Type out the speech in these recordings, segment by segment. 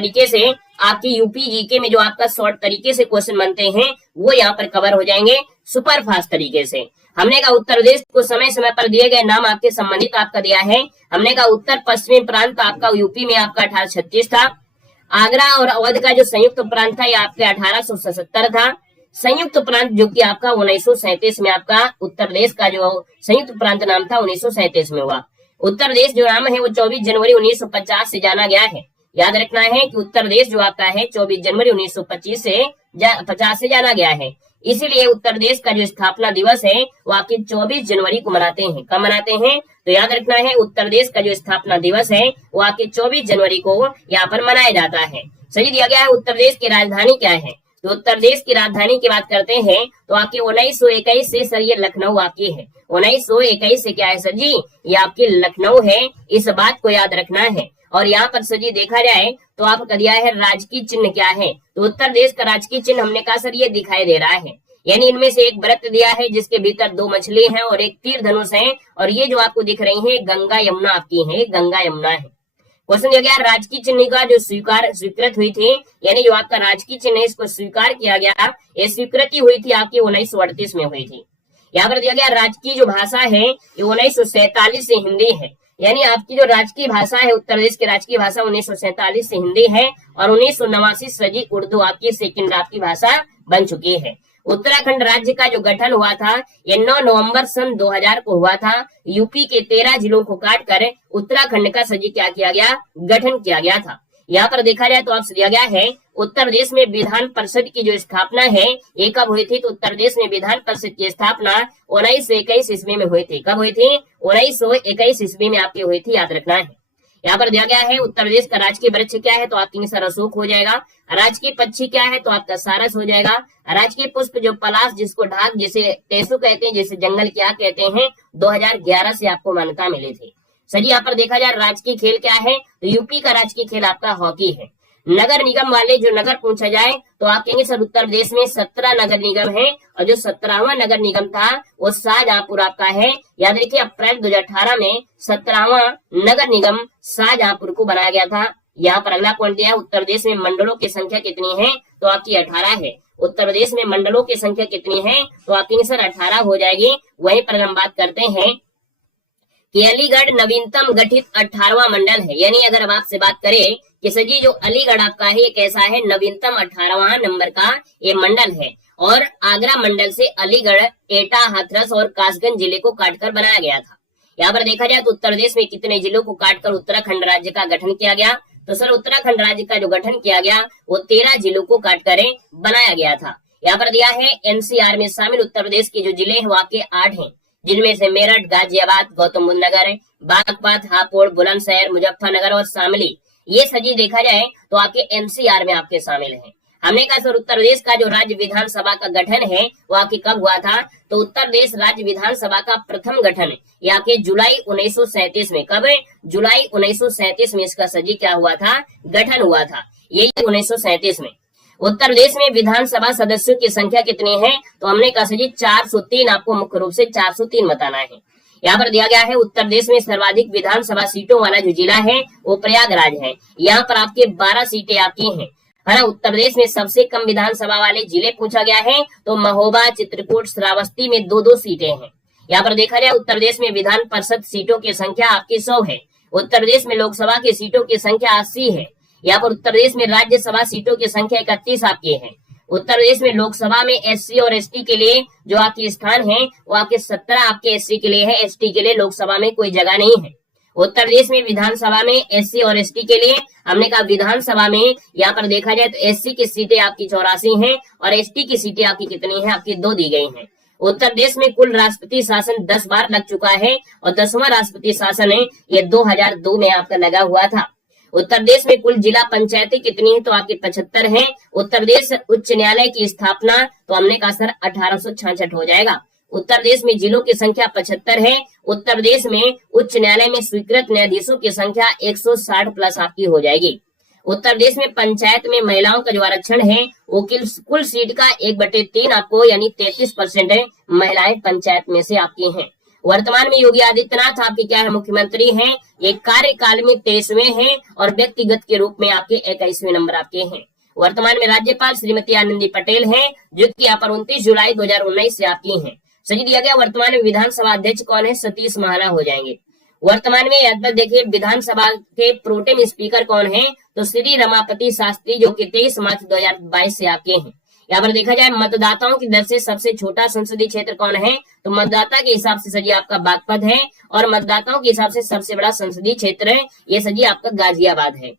तरीके से आपकी यूपी जीके में जो आपका शॉर्ट तरीके से क्वेश्चन बनते हैं वो यहाँ पर कवर हो जाएंगे सुपर फास्ट तरीके से। हमने कहा उत्तर प्रदेश को समय समय पर दिए गए नाम आपके संबंधित आपका दिया है। हमने कहा उत्तर पश्चिमी प्रांत आपका यूपी में आपका 1836 था। आगरा और अवध का जो संयुक्त प्रांत था ये आपके 1877 था। संयुक्त प्रांत जो कि आपका 1937 में आपका उत्तर प्रदेश का जो संयुक्त प्रांत नाम था 1937 में हुआ। उत्तर प्रदेश जो नाम है वो 24 जनवरी 1950 से जाना गया है। याद रखना है कि उत्तर प्रदेश जो आपका है 24 जनवरी 1950 से जाना गया है। इसीलिए उत्तर प्रदेश का जो स्थापना दिवस है वो आपके 24 जनवरी को मनाते हैं। कब मनाते हैं तो याद रखना है उत्तर प्रदेश का जो स्थापना दिवस है वो आपके 24 जनवरी को यहाँ पर मनाया जाता है। सही दिया गया है। उत्तर प्रदेश की राजधानी क्या है तो उत्तर प्रदेश की राजधानी की बात करते हैं तो आपकी 1921 से सर ये लखनऊ आपकी है। 1921 से क्या है सर जी ये आपकी लखनऊ है। इस बात को याद रखना है। और यहाँ पर सर जी देखा जाए तो आपका दिया है राजकीय चिन्ह क्या है तो उत्तर प्रदेश का राजकीय चिन्ह हमने कहा सर ये दिखाई दे रहा है। यानी इनमें से एक व्रत दिया है जिसके भीतर 2 मछली है और एक तीर धनुष है और ये जो आपको दिख रही है गंगा यमुना आपकी है, गंगा यमुना है। क्वेश्चन दिया गया राजकीय चिन्ह का जो स्वीकृत हुई थी यानी जो आपका राजकीय चिन्ह है इसको स्वीकार किया गया, ये स्वीकृति हुई थी आपकी 1938 में हुई थी। यहाँ पर दिया गया राजकीय जो भाषा है ये 1947 से हिंदी है। यानी आपकी जो राजकीय भाषा है उत्तर प्रदेश की राजकीय भाषा 1947 से हिंदी है और 1989 से जी उर्दू आपकी सेकंड आपकी भाषा बन चुकी है। उत्तराखंड राज्य का जो गठन हुआ था ये 9 नवंबर सन 2000 को हुआ था। यूपी के 13 जिलों को काट कर उत्तराखंड का सजी क्या किया गया, गठन किया गया था। यहाँ पर देखा जाए तो आपसे दिया गया है उत्तर प्रदेश में विधान परिषद की जो स्थापना है ये कब हुई थी तो उत्तर प्रदेश में विधान परिषद की स्थापना 1921 ईस्वी में हुई थी। कब हुई थी 1921 ईस्वी में आपकी हुई थी, याद रखना है। यहाँ पर दिया गया है उत्तर प्रदेश का राजकीय वृक्ष क्या है तो आपकी सर अशोक हो जाएगा। राजकीय पक्षी क्या है तो आपका सारस हो जाएगा। राजकीय पुष्प जो पलाश जिसको ढाक जिसे टेसु कहते हैं जिसे जंगल क्या कहते हैं 2011 से आपको मान्यता मिली थी। सही यहाँ पर देखा जाए राजकीय खेल क्या है तो यूपी का राजकीय खेल आपका हॉकी है। नगर निगम वाले जो नगर पूछा जाए तो आप कहेंगे सर उत्तर प्रदेश में 17 नगर निगम है और जो 17वां नगर निगम था वो शाहजहांपुर आपका है। याद रखिए अप्रैल 2018 में 17वां नगर निगम शाहजहांपुर को बनाया गया था। यहाँ पर अगला पॉइंट दिया है उत्तर प्रदेश में मंडलों की संख्या कितनी है तो आपकी 18 है। उत्तर प्रदेश में मंडलों की संख्या कितनी है तो आपकी सर 18 हो जाएगी। वहीं पर हम बात करते हैं कि अलीगढ़ नवीनतम गठित 18वां मंडल है। यानी अगर हम आपसे बात करें कि सर जी जो अलीगढ़ आपका है ये कैसा है, नवीनतम 18वां नंबर का ये मंडल है और आगरा मंडल से अलीगढ़, एटा, हाथरस और कासगंज जिले को काटकर बनाया गया था। यहाँ पर देखा जाए तो उत्तर प्रदेश में कितने जिलों को काटकर उत्तराखंड राज्य का गठन किया गया तो सर उत्तराखंड राज्य का जो गठन किया गया वो 13 जिलों को काटकर बनाया गया था। यहाँ पर दिया है एनसीआर में शामिल उत्तर प्रदेश के जो जिले हैं वो आपके 8 हैं, जिनमें से मेरठ, गाजियाबाद, गौतम बुद्ध नगर, बागपत, हापुड़, बुलंदशहर, मुजफ्फरनगर और शामली ये सजी देखा जाए तो आपके एनसीआर में आपके शामिल हैं। हमने कहा सर उत्तर प्रदेश का जो राज्य विधानसभा का गठन है वो आपके कब हुआ था तो उत्तर प्रदेश राज्य विधानसभा का प्रथम गठन यहाँ के जुलाई 1937 में। कब? जुलाई 1937 में इसका सजी क्या हुआ था, गठन हुआ था, यही 1937 में। उत्तर प्रदेश में विधानसभा सदस्यों की संख्या कितनी है तो हमने कहा सजी 403, आपको मुख्य रूप से 403 बताना है। यहाँ पर दिया गया है उत्तर प्रदेश में सर्वाधिक विधानसभा सीटों वाला जो जिला है वो प्रयागराज है। यहाँ पर आपके 12 सीटें आपकी हैं, है ना। उत्तर प्रदेश में सबसे कम विधानसभा वाले जिले पूछा गया है तो महोबा, चित्रकूट, श्रावस्ती में 2-2 सीटें हैं। यहाँ पर देखा जाए उत्तर प्रदेश में विधान परिषद सीटों की संख्या आपकी 100 है। उत्तर प्रदेश में लोकसभा की सीटों की संख्या 80 है। यहाँ पर उत्तर प्रदेश में राज्यसभा सीटों की संख्या 31 आपकी है। उत्तर प्रदेश में लोकसभा में एससी और एसटी के लिए जो आपके स्थान है वो आपके 17 आपके एससी के लिए है, एसटी के लिए लोकसभा में कोई जगह नहीं है। उत्तर प्रदेश में विधानसभा में एससी और एसटी के लिए हमने कहा विधानसभा में यहाँ पर देखा जाए तो एससी की सीटें आपकी 84 हैं और एसटी की सीटें आपकी कितनी है, आपकी 2 दी गई हैं। उत्तर प्रदेश में कुल राष्ट्रपति शासन 10 बार लग चुका है और 10वां राष्ट्रपति शासन है ये 2002 में आपका लगा हुआ था। उत्तर प्रदेश में कुल जिला पंचायतें कितनी है तो आपके 75 हैं। उत्तर प्रदेश उच्च न्यायालय की स्थापना तो हमने कहा सर 1866 हो जाएगा। उत्तर प्रदेश में जिलों की संख्या 75 है। उत्तर प्रदेश में उच्च न्यायालय में स्वीकृत न्यायाधीशों की संख्या 160 प्लस आपकी हो जाएगी। उत्तर प्रदेश में पंचायत में महिलाओं का जो आरक्षण है वो कुल सीट का 1/3 आपको यानी 33% है महिलाएं पंचायत में से आपकी हैं। वर्तमान में योगी आदित्यनाथ आपके क्या है, मुख्यमंत्री हैं। ये कार्यकाल में 23वें हैं और व्यक्तिगत के रूप में आपके 21वें नंबर आपके हैं। वर्तमान में राज्यपाल श्रीमती आनंदी पटेल हैं, जो कि यहाँ पर 29 जुलाई 2019 से आपकी हैं। सही दिया गया। वर्तमान में विधानसभा अध्यक्ष कौन है, सतीश महाना हो जाएंगे। वर्तमान में यहाँ पर देखिए विधानसभा के प्रोटेम स्पीकर कौन है, तो श्री रमापति शास्त्री, जो कि 23 मार्च 2022 से आपके हैं। यहाँ पर देखा जाए मतदाताओं की दर से सबसे छोटा संसदीय क्षेत्र कौन है, तो मतदाता के हिसाब से सजी आपका बागपत है और मतदाताओं के हिसाब से सबसे बड़ा संसदीय क्षेत्र है ये सजी आपका गाजियाबाद है।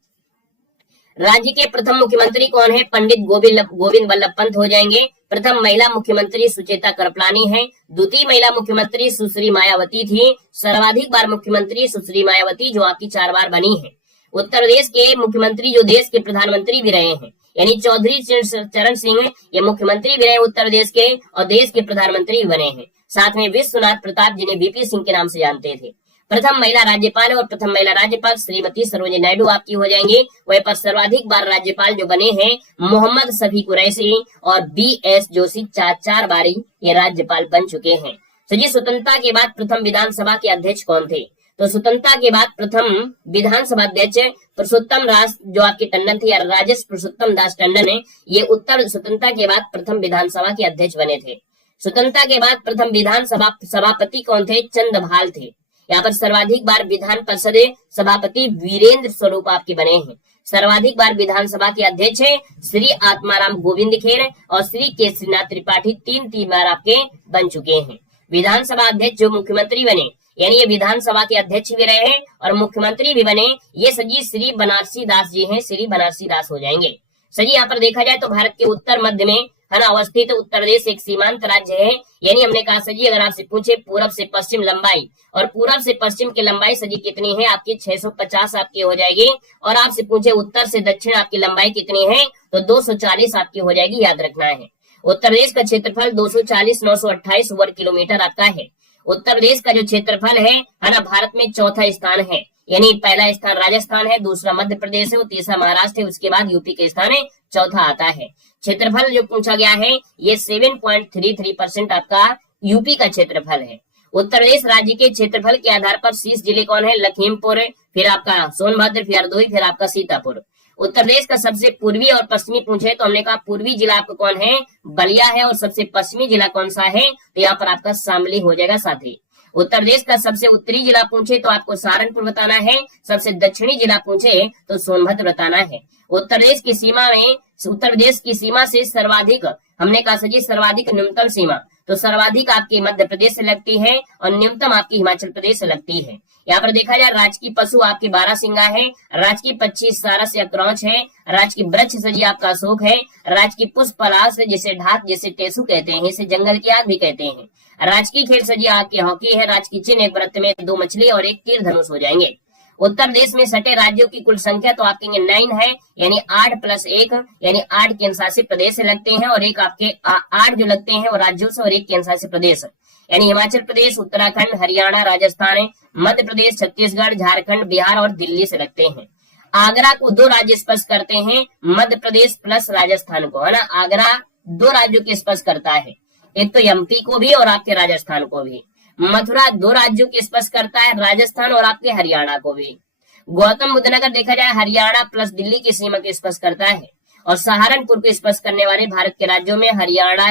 राज्य के प्रथम मुख्यमंत्री कौन है, पंडित गोविंद वल्लभ पंत हो जाएंगे। प्रथम महिला मुख्यमंत्री सुचेता कृपलानी है। द्वितीय महिला मुख्यमंत्री सुश्री मायावती थी। सर्वाधिक बार मुख्यमंत्री सुश्री मायावती, जो आपकी 4 बार बनी है। उत्तर प्रदेश के मुख्यमंत्री जो देश के प्रधानमंत्री भी रहे हैं, यानी चौधरी चरण सिंह ये मुख्यमंत्री भी रहे उत्तर प्रदेश के और देश के प्रधानमंत्री भी बने हैं। साथ में विश्वनाथ प्रताप, जिन्हें वीपी सिंह के नाम से जानते थे। प्रथम महिला राज्यपाल और प्रथम महिला राज्यपाल श्रीमती सरोजिनी नायडू आपकी हो जाएंगे। वहीं पर सर्वाधिक बार राज्यपाल जो बने हैं मोहम्मद शफी कुरैशी और BS जोशी, 4 बारी ये राज्यपाल बन चुके हैं। तो जी स्वतंत्रता के बाद प्रथम विधानसभा के अध्यक्ष कौन थे, तो स्वतंत्रता के बाद प्रथम विधानसभा अध्यक्ष पुरुषोत्तम दास जो आपके टंडन थे, या राजेश पुरुषोत्तम दास टंडन है, ये उत्तर स्वतंत्रता के बाद प्रथम विधानसभा के अध्यक्ष बने थे। स्वतंत्रता के बाद प्रथम विधानसभा सभापति कौन थे, चंद्रभाल थे। यहाँ पर सर्वाधिक बार विधान परिषद सभापति वीरेंद्र स्वरूप आपके बने हैं। सर्वाधिक बार विधानसभा के अध्यक्ष है श्री आत्माराम गोविंद खेर और श्री केसरीनाथ त्रिपाठी, 3 बार आपके बन चुके हैं। विधानसभा अध्यक्ष जो मुख्यमंत्री बने, यानी ये विधानसभा के अध्यक्ष भी रहे हैं और मुख्यमंत्री भी बने, ये सजी श्री बनारसी दास जी हैं, श्री बनारसी दास हो जाएंगे। सजी यहाँ पर देखा जाए तो भारत के उत्तर मध्य में है ना अवस्थित उत्तर प्रदेश एक सीमांत राज्य है। यानी हमने कहा सजी अगर आपसे पूछे पूरब से पश्चिम लंबाई, और पूरब से पश्चिम की लंबाई सजी कितनी है आपकी 650 आपकी हो जाएगी। और आपसे पूछे उत्तर से दक्षिण आपकी लंबाई कितनी है, तो 240 आपकी हो जाएगी, याद रखना है। उत्तर प्रदेश का क्षेत्रफल 240,928 वर्ग किलोमीटर आपका है। उत्तर प्रदेश का जो क्षेत्रफल है ना भारत में चौथा स्थान है, यानी पहला स्थान राजस्थान है, दूसरा मध्य प्रदेश है और तीसरा महाराष्ट्र है, उसके बाद यूपी के स्थान है, चौथा आता है। क्षेत्रफल जो पूछा गया है ये 7.33% आपका यूपी का क्षेत्रफल है। उत्तर प्रदेश राज्य के क्षेत्रफल के आधार पर शीर्ष जिले कौन है, लखीमपुर, फिर आपका सोनभद्र, फिर हरदोई, फिर आपका सीतापुर। उत्तर प्रदेश का सबसे पूर्वी और पश्चिमी पूछे तो हमने कहा पूर्वी जिला आपका कौन है, बलिया है, और सबसे पश्चिमी जिला कौन सा है, तो यहाँ पर आपका शामली हो जाएगा साथी। उत्तर प्रदेश का सबसे उत्तरी जिला पूछे तो आपको सहारनपुर बताना है, सबसे दक्षिणी जिला पूछे तो सोनभद्र बताना है। उत्तर प्रदेश की सीमा में, उत्तर प्रदेश की सीमा से सर्वाधिक हमने कहा सजी सर्वाधिक न्यूनतम सीमा, तो सर्वाधिक आपकी मध्य प्रदेश से लगती है और न्यूनतम आपकी हिमाचल प्रदेश से लगती है। यहाँ पर देखा जाए राजकीय पशु आपकी बारहसिंगा है, राजकीय पक्षी सारस या क्रौच है, राजकीय वृक्ष सजी आपका अशोक है, राजकीय पुष्प पलाश है, जिसे ढाक जिसे टेसू कहते हैं, इसे जंगल की आग भी कहते हैं। राजकीय खेल सजी आपकी हॉकी है, राजकीय चिन्ह एक वृत्त में 2 मछली और 1 तीर धनुष हो जाएंगे। उत्तर प्रदेश में सटे राज्यों की कुल संख्या तो आपके 9 है, यानी 8 + 1 यानी 8 केंद्र शासित प्रदेश से लगते हैं, और एक आपके 8 जो लगते हैं वो राज्यों से और 1 केंद्र शासित प्रदेश, यानी हिमाचल प्रदेश, उत्तराखंड, हरियाणा, राजस्थान, मध्य प्रदेश, छत्तीसगढ़, झारखंड, बिहार और दिल्ली से लगते हैं। आगरा को 2 राज्य स्पर्श करते हैं, मध्य प्रदेश प्लस राजस्थान को, है ना। आगरा 2 राज्यों के स्पर्श करता है, एक तो MP को भी और आपके राजस्थान को भी। मथुरा 2 राज्यों के स्पर्श करता है, राजस्थान और आपके हरियाणा को भी। गौतम बुद्ध नगर देखा जाए हरियाणा प्लस दिल्ली की सीमा के स्पर्श करता है, और सहारनपुर को स्पर्श करने वाले भारत के राज्यों में हरियाणा,